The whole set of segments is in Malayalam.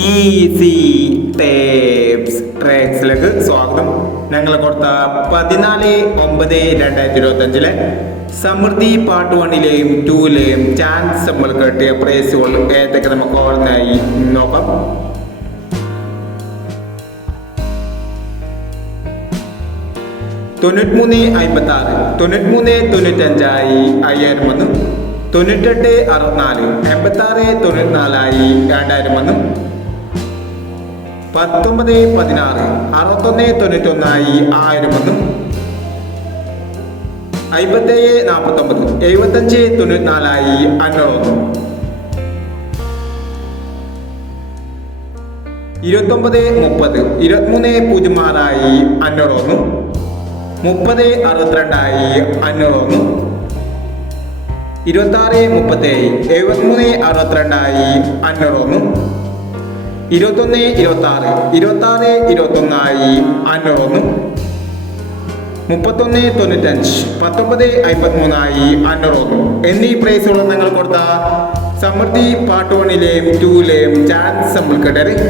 ഈസി സ്വാഗതം. ഞങ്ങൾ കൊടുത്ത പതിനാല് ഒമ്പത് രണ്ടായിരത്തി ഇരുപത്തി അഞ്ചിലെ സമൃദ്ധി പാർട്ട് വണ്ണിലെയും ടൂവിലെയും ചാൻസ് നമ്മൾ കേട്ടിയ പ്രൈസുകൾ ഏതൊക്കെ നമുക്ക് ഓർമ്മയായി നോക്കാം. തൊണ്ണൂറ്റിമൂന്ന് അമ്പത്തി ആറ് തൊണ്ണൂറ്റിമൂന്ന് തൊണ്ണൂറ്റഞ്ചായി അയ്യായിരം ഒന്നും തൊണ്ണൂറ്റെട്ട് അറുപത്തിനാല് എൺപത്തി ആറ് തൊണ്ണൂറ്റിനാലായി രണ്ടായിരം വന്നു. പത്തൊമ്പത് പതിനാറ് അറുപത്തൊന്ന് തൊണ്ണൂറ്റൊന്നായി ആയിരം ഒന്ന് അമ്പത്തേഴ് നാൽപ്പത്തൊമ്പത് എഴുപത്തഞ്ച് തൊണ്ണൂറ്റിനാലായി അഞ്ഞൂറ് വന്നു ഇരുപത്തൊമ്പത് മുപ്പത് ഇരുപത്തിമൂന്ന് പൂജ്യം ആറായി അഞ്ഞൂറ് വന്നു മുപ്പത് അറുപത്തിരണ്ടായി അഞ്ഞൂറ് ഇരുപത്തി ആറ് മുപ്പത്തേഴ് എഴുപത്തിമൂന്ന് അറുപത്തിരണ്ടായി അഞ്ഞൂറ് വന്നു ഇരുപത്തൊന്ന് ഇരുപത്തി ആറ് ഇരുപത്തി ആറ് ഇരുപത്തൊന്നായി അഞ്ഞൂറൊന്ന്. മുപ്പത്തൊന്ന് തൊണ്ണൂറ്റഞ്ച്. പത്തൊമ്പത് അമ്പത്തിമൂന്നായി അഞ്ഞൂറൊന്ന്. എന്നീ പ്രൈസുകൾ നിങ്ങൾ കൊടുത്ത സമൃദ്ധി പാർട്ട് വണ്ണിലെയും ടൂവിലെയും ചാൻസ് നമ്മൾ കിട്ടരുത്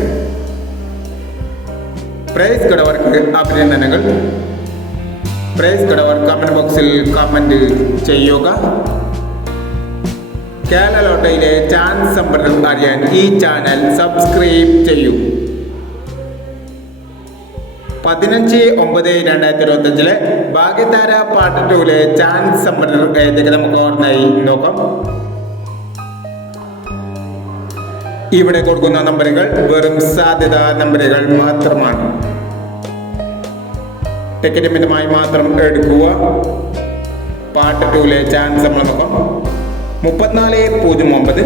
പ്രൈസ് കിടവർക്ക് അഭിനന്ദനങ്ങൾ. പ്രൈസ് കിടവർ കമന്റ് ബോക്സിൽ കമന്റ് ചെയ്യുക. കേരള ലോട്ടയിലെ ചാൻസ് സമ്പർക്കം അറിയാൻ ഈ ചാനൽ സബ്സ്ക്രൈബ് ചെയ്യൂ. പതിനഞ്ച് ഒമ്പത് രണ്ടായിരത്തി ഇരുപത്തി അഞ്ചിലെ ഭാഗ്യധാര പാർട്ട് ടൂലെ ചാൻസ് സമ്പർക്കം ഏതൊക്കെ നമുക്ക് ഓർമ്മയായി? നോക്കാം. ഇവിടെ കൊടുക്കുന്ന നമ്പറുകൾ വെറും സാധ്യത നമ്പറുകൾ മാത്രമാണ്. ടിക്കറ്റ് മിതമായി മാത്രം എടുക്കുക. പാർട്ട് ടൂലെ ചാൻസ് നമ്മൾ നോക്കാം. മുപ്പത്തിനാല് പൂജ്യം ഒമ്പത്.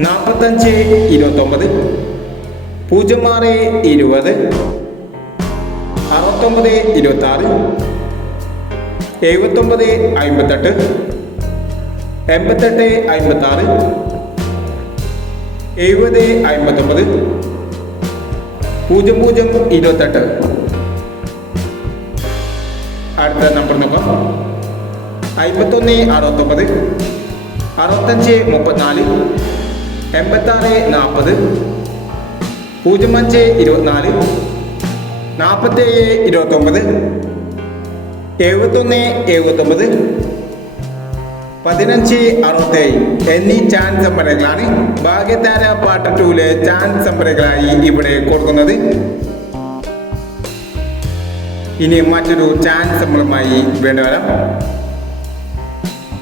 നാൽപ്പത്തഞ്ച് ഇരുപത്തൊമ്പത്. പൂജ്യം ആറ് ഇരുപത്. അറുപത്തൊമ്പത് ഇരുപത്തി ആറ് എഴുപത്തൊമ്പത് അമ്പത്തെട്ട്. എൺപത്തെട്ട് അമ്പത്തി ആറ് എഴുപത് അമ്പത്തൊമ്പത്. പൂജ്യം പൂജ്യം ഇരുപത്തെട്ട്. അടുത്ത നമ്പർ നോക്കാം. അമ്പത്തൊന്ന് അറുപത്തൊമ്പത്. അറുപത്തഞ്ച് മുപ്പത്തിനാല് എൺപത്താറ് നാൽപ്പത് പൂജ്യം അഞ്ച് ഇരുപത്തിനാല് നാൽപ്പത്തേഴ് ഇരുപത്തൊമ്പത് എഴുപത്തൊന്ന് എഴുപത്തൊമ്പത് പതിനഞ്ച് അറുപത്തേഴ് എന്നീ ചാൻസ് സംഭരണങ്ങളാണ് ഭാഗ്യതാര പാർട്ട് ടൂലെ ചാൻസ് സംഭരണങ്ങളായി ഇവിടെ കൊടുക്കുന്നത്. ഇനി മറ്റൊരു ചാൻസ് നമ്മളുമായി വേണ്ടി വരാം.